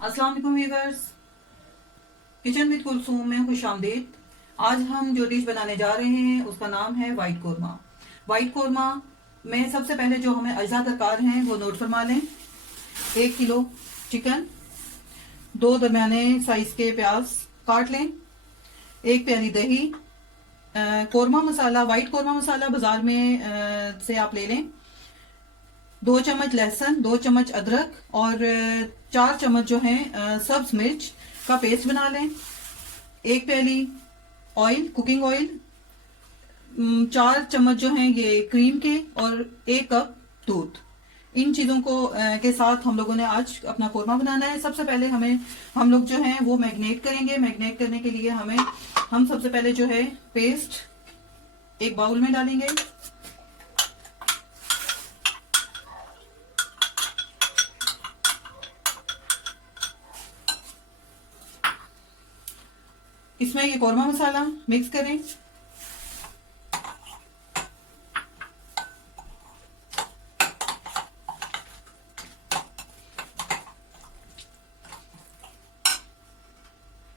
अस्सलाम वालेकुम viewers, kitchen with Kulsoom में खुश आमदीद। आज हम जो डिश बनाने जा रहे हैं उसका नाम है वाइट कोरमा। वाइट कोरमा में सबसे पहले जो हमें अज्जा दरकार हैं वो नोट फरमा लें। 1 किलो चिकन, 2 दरमियाने साइज के प्याज काट लें, 1 प्याली दही, कोरमा मसाला, वाइट कोरमा मसाला बाजार में से आप ले लें, 2 चम्मच लहसुन, 2 चम्मच अदरक और 4 चम्मच जो है सब्ज मिर्च का पेस्ट बना लें। 1 प्याली ऑयल, कुकिंग ऑयल, 4 चम्मच जो हैं ये क्रीम के और 1 कप दूध। इन चीज़ों को के साथ हम लोगों ने आज अपना कोरमा बनाना है। सबसे पहले हम लोग जो हैं वो मैरिनेट करेंगे। मैरिनेट करने के लिए हम सबसे पहले जो है पेस्ट एक बाउल में डालेंगे। इसमें ये कोरमा मसाला मिक्स करें।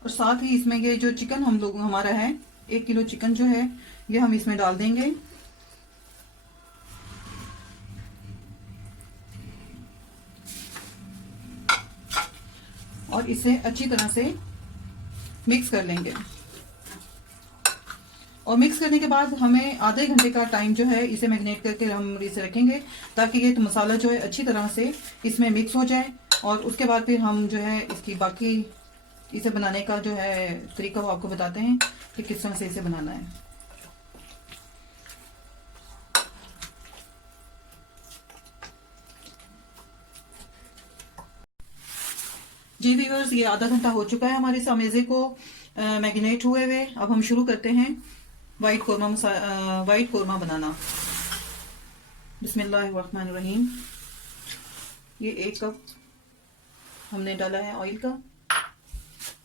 और साथ ही इसमें ये जो चिकन हमारा है, 1 किलो चिकन जो है ये हम इसमें डाल देंगे। और इसे अच्छी तरह से मिक्स कर लेंगे। और मिक्स करने के बाद हमें आधे घंटे का टाइम जो है इसे मैरिनेट करके हम इसे रखेंगे, ताकि ये तो मसाला जो है अच्छी तरह से इसमें मिक्स हो जाए। और उसके बाद फिर हम जो है इसकी बाकी इसे बनाने का जो है तरीका वो आपको बताते हैं कि किस तरह से इसे बनाना है। जी व्यूअर्स, ये आधा घंटा हो चुका है हमारे इस अमेज़े को मैरिनेट हुए हुए। अब हम शुरू करते हैं वाइट कोरमा बनाना। बिस्मिल्लाहिर्रहमानिर्रहीम। ये 1 कप हमने डाला है ऑयल का,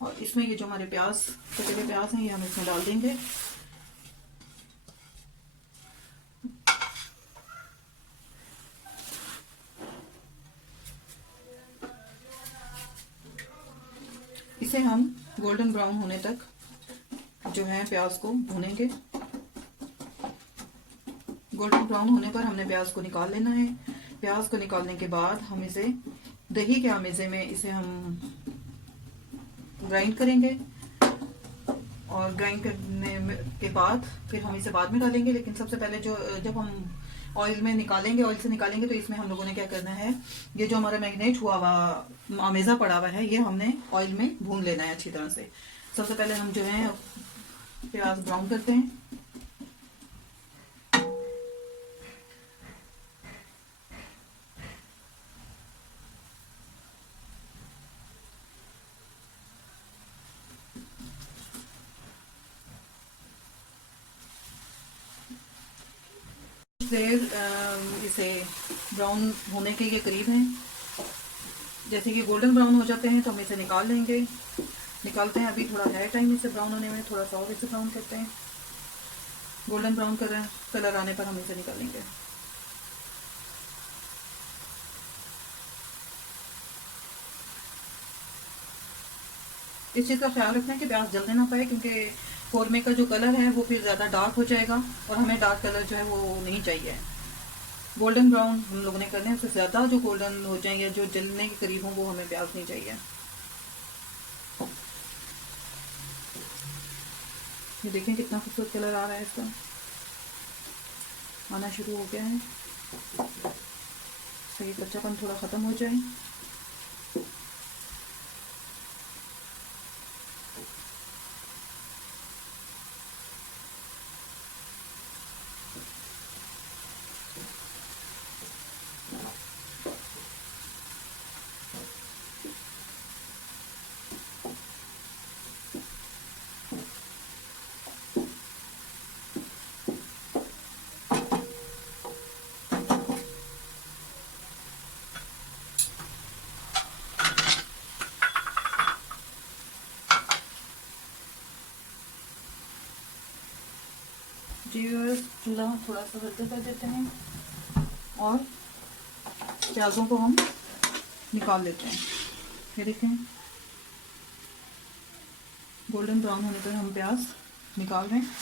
और इसमें ये जो हमारे कटे हुए प्याज हैं ये हम इसमें डाल देंगे। इसे हम गोल्डन ब्राउन होने तक जो है प्याज को भूनेंगे। गोल्डन ब्राउन होने पर हमने प्याज को निकाल लेना है। प्याज को निकालने के बाद हम इसे दही के आमेज़े में इसे हम ग्राइंड करेंगे। और ग्राइंड करने के बाद फिर हम इसे बाद में डालेंगे, लेकिन सबसे पहले जब हम ऑयल से निकालेंगे तो इसमें हम लोगों ने क्या करना है, ये जो हमारा मैरिनेट हुआ हुआ अमेज़ा पड़ा हुआ है ये हमने ऑयल में भून लेना है अच्छी तरह से। सबसे पहले हम जो है प्याज ब्राउन करते हैं। देर इसे ब्राउन होने के ये करीब हैं। जैसे कि गोल्डन ब्राउन हो जाते हैं तो हम इसे निकाल लेंगे। निकालते हैं, अभी थोड़ा है टाइम इसे ब्राउन होने में, थोड़ा सा और इसे ब्राउन करते हैं। गोल्डन ब्राउन कलर आने पर हम इसे निकालेंगे। इस चीज़ का ख्याल रखना है कि प्याज जलने ना पाए, क्योंकि कोरमे का जो कलर है वो फिर ज़्यादा डार्क हो जाएगा और हमें डार्क कलर जो है वो नहीं चाहिए। गोल्डन ब्राउन हम लोगों ने करना है, उससे ज़्यादा जो गोल्डन हो जाए या जो जलने के करीब हो वो हमें प्याज नहीं चाहिए। ये देखें कितना खूबसूरत कलर आ रहा है, इसका आना शुरू हो गया है। तो ये कच्चापन थोड़ा ख़त्म हो जाए। जी चूल्हा थोड़ा सा हल्का कर देते हैं और प्याज़ों को हम निकाल लेते हैं। ये देखें, गोल्डन ब्राउन होने पर हम प्याज निकाल रहे हैं।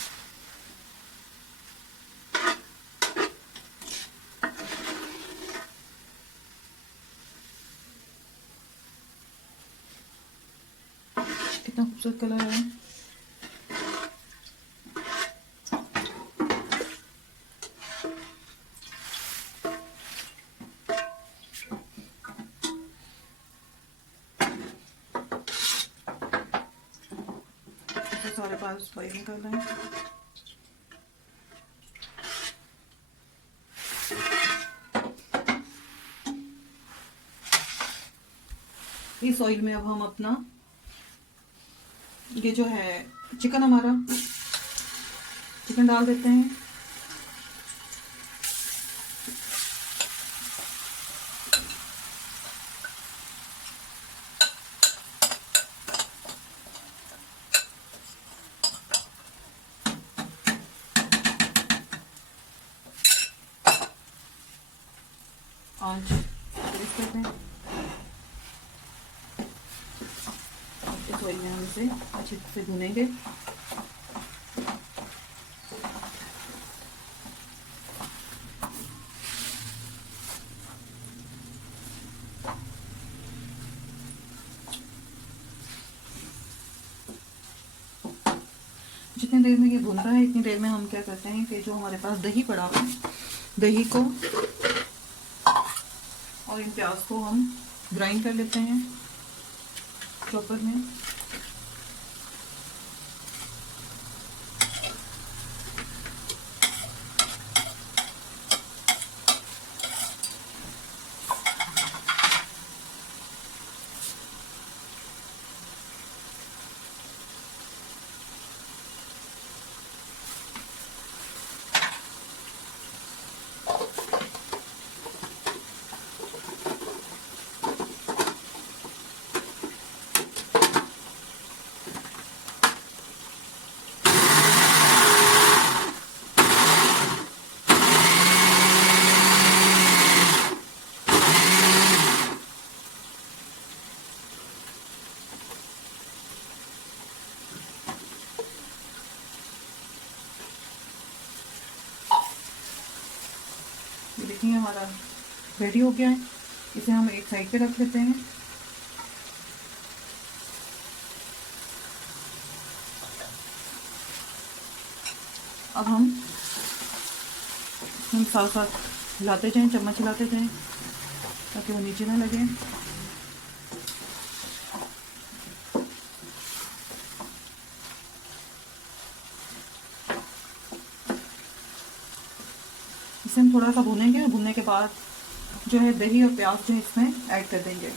कितना खूबसूरत कलर है। सारे प्याज फ्राई कर लें। इस ऑयल में अब हम अपना ये जो है चिकन, हमारा चिकन डाल देते हैं। आज तेज करते हैं। इस ऑयल में हम इसे अच्छे से भूनेंगे। जितनी देर में ये भून रहा है, इतनी देर में हम क्या करते हैं कि जो हमारे पास दही पड़ा हुआ है, दही को और इन प्याज को हम ग्राइंड कर लेते हैं चॉपर में। ये देखिए हमारा रेडी हो गया है। इसे हम एक साइड पे रख लेते हैं। अब हम साथ साथ हिलाते जाएं, चम्मच हिलाते जाएं ताकि वो नीचे ना लगे। इसे हम थोड़ा सा भूनेंगे और भूनने के बाद जो है दही और प्याज जो है इसमें ऐड कर देंगे।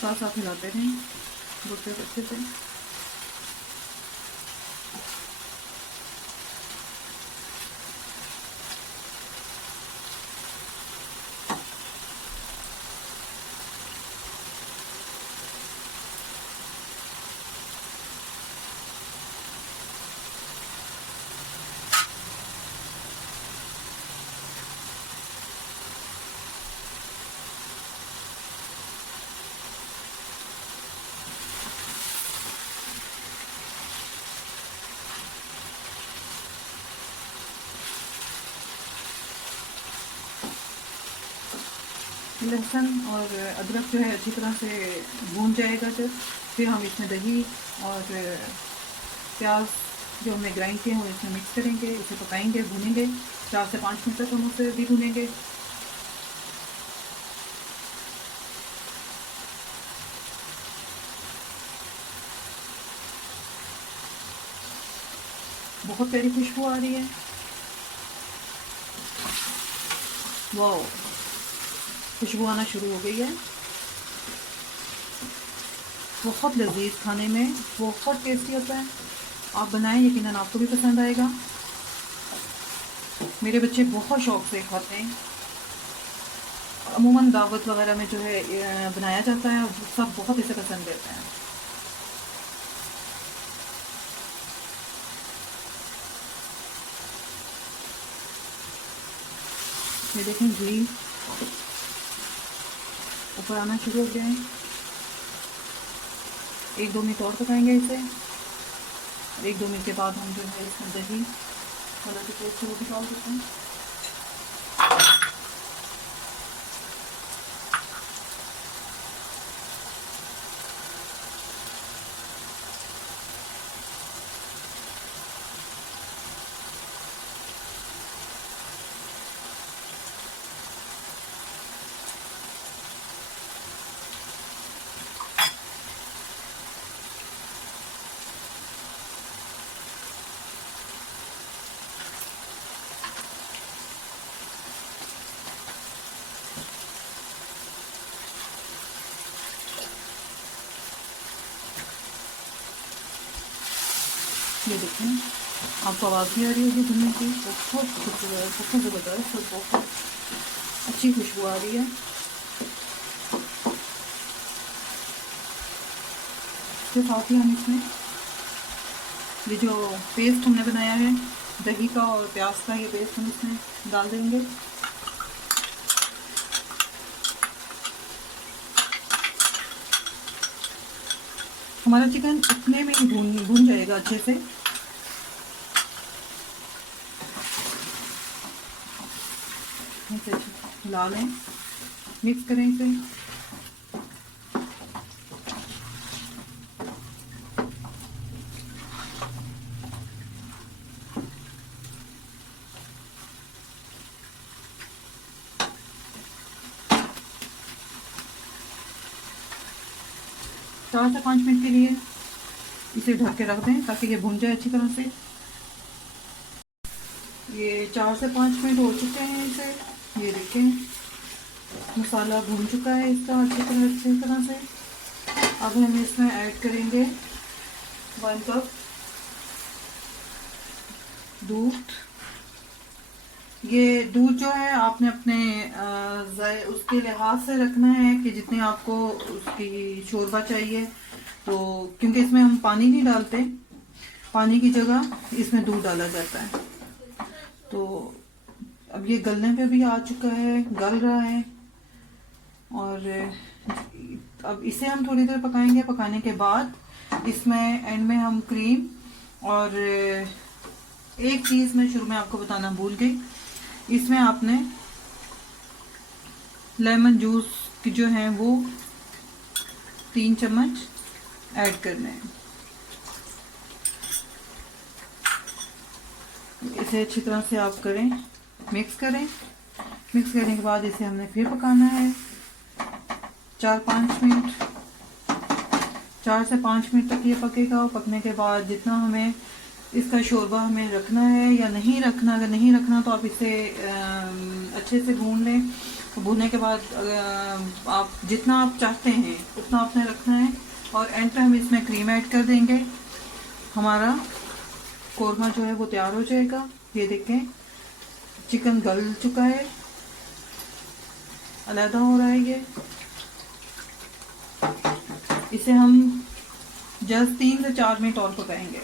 साथ साथ हिलाते रहें भुट्टे अच्छे से। लहसुन और अदरक जो है अच्छी तरह से भून जाएगा जब, फिर हम इसमें दही और प्याज जो हमने ग्राइंड किए हैं वो इसमें मिक्स करेंगे। इसे पकाएंगे, भूनेंगे 4 से 5 मिनट तक हम उसे भी भूनेंगे। बहुत प्यारी खुशबू आ रही है। वाह, खुशबू आना शुरू हो गई है। बहुत लजीज, खाने में बहुत टेस्टी होता है। आप बनाएं, यकीनन आपको भी पसंद आएगा। मेरे बच्चे बहुत शौक से खाते हैं। अमूमन दावत वगैरह में जो है बनाया जाता है, सब बहुत इसे पसंद करते हैं। ये देखें, घी ऊपर आना शुरू हो गया है। 1-2 मिनट और पकाएंगे इसे। 1-2 मिनट के बाद हम जो है इसमें दही वाला जो पेस्ट है वो भी डाल देते हैं। ये देखें, आपको आवाज़ भी आ रही होगी भुनने की। बहुत खूबसूरत, बहुत ज़बरदस्त और बहुत अच्छी खुशबू आ रही है। इसके साथ ही हम इसमें ये जो पेस्ट हमने बनाया है दही का और प्याज का, ये पेस्ट हम इसमें डाल देंगे। हमारा चिकन इतने में ही भून जाएगा अच्छे से। हिला लें, मिक्स करें इसे। चार से 5 मिनट के लिए इसे ढक के रख दें ताकि ये भून जाए अच्छी तरह से। ये 4 से 5 मिनट हो चुके हैं इसे। ये देखें, मसाला भून चुका है इसका अच्छी तरह से। अब हम इसमें ऐड करेंगे 1 कप दूध। ये दूध जो है आपने अपने उसके लिहाज से रखना है कि जितने आपको उसकी शोरबा चाहिए। तो क्योंकि इसमें हम पानी नहीं डालते, पानी की जगह इसमें दूध डाला जाता है। तो अब ये गलने पे भी आ चुका है, गल रहा है। और अब इसे हम थोड़ी देर पकाएंगे। पकाने के बाद इसमें एंड में हम क्रीम और एक चीज़ मैं शुरू में आपको बताना भूल गई, इसमें आपने लेमन जूस की जो है वो 3 चम्मच ऐड करने हैं। इसे अच्छी तरह से आप करें, मिक्स करें। मिक्स करने के बाद इसे हमने फिर पकाना है 4-5 मिनट। 4 से 5 मिनट तक ये पकेगा। और पकने के बाद जितना हमें इसका शोरबा हमें रखना है या नहीं रखना, अगर नहीं रखना तो आप इसे अच्छे से भून लें। भूनने के बाद आप जितना आप चाहते हैं उतना आपने रखना है। और एंड पे हम इसमें क्रीम ऐड कर देंगे। हमारा कोरमा जो है वो तैयार हो जाएगा। ये देखें, चिकन गल चुका है, अलहदा हो रहा है ये। इसे हम जस्ट 3 से 4 मिनट और पकाएंगे।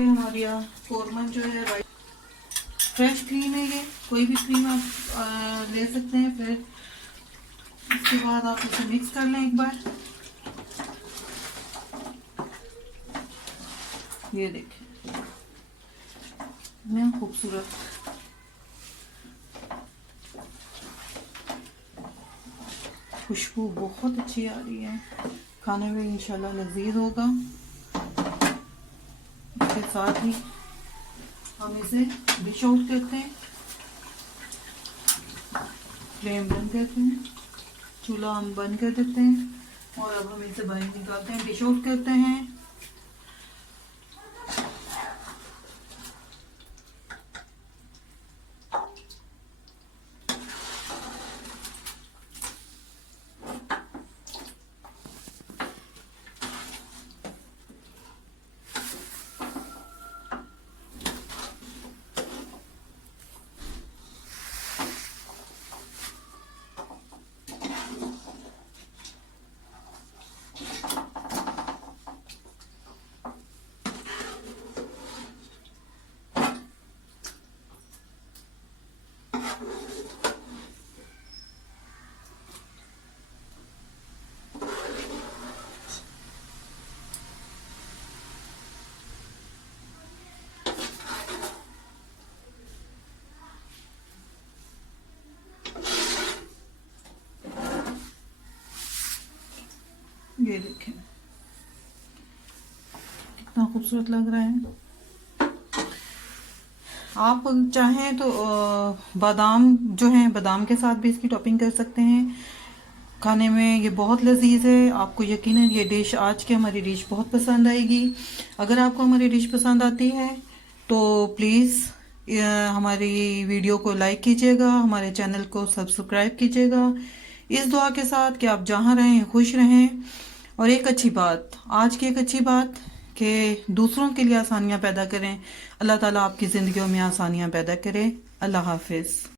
हमारी कोरमा जो है वाइट फ्रेश क्रीम है, ये कोई भी क्रीम आप ले सकते हैं। फिर इसके बाद आप इसे मिक्स कर लें एक बार। ये देखें, इतना खूबसूरत खुशबू बहुत अच्छी आ रही है। खाने में इंशाल्लाह लजीज होगा। इसके साथ ही हम इसे डिश आउट करते हैं। फ्लेम बंद करते हैं, चूल्हा हम बंद कर देते हैं और अब हम इसे बाहर निकालते हैं, डिश आउट करते हैं। ये देखें कितना खूबसूरत लग रहा है। आप चाहें तो बादाम जो है, बादाम के साथ भी इसकी टॉपिंग कर सकते हैं। खाने में ये बहुत लजीज है। आपको यकीनन ये डिश, आज की हमारी डिश बहुत पसंद आएगी। अगर आपको हमारी डिश पसंद आती है तो प्लीज़ हमारी वीडियो को लाइक कीजिएगा, हमारे चैनल को सब्सक्राइब कीजिएगा, इस दुआ के साथ कि आप जहाँ रहें खुश रहें। और एक अच्छी बात, आज की एक अच्छी बात कि दूसरों के लिए आसानियाँ पैदा करें। अल्लाह ताला आपकी ज़िंदगियों में आसानियाँ पैदा करे। अल्लाह हाफिज़।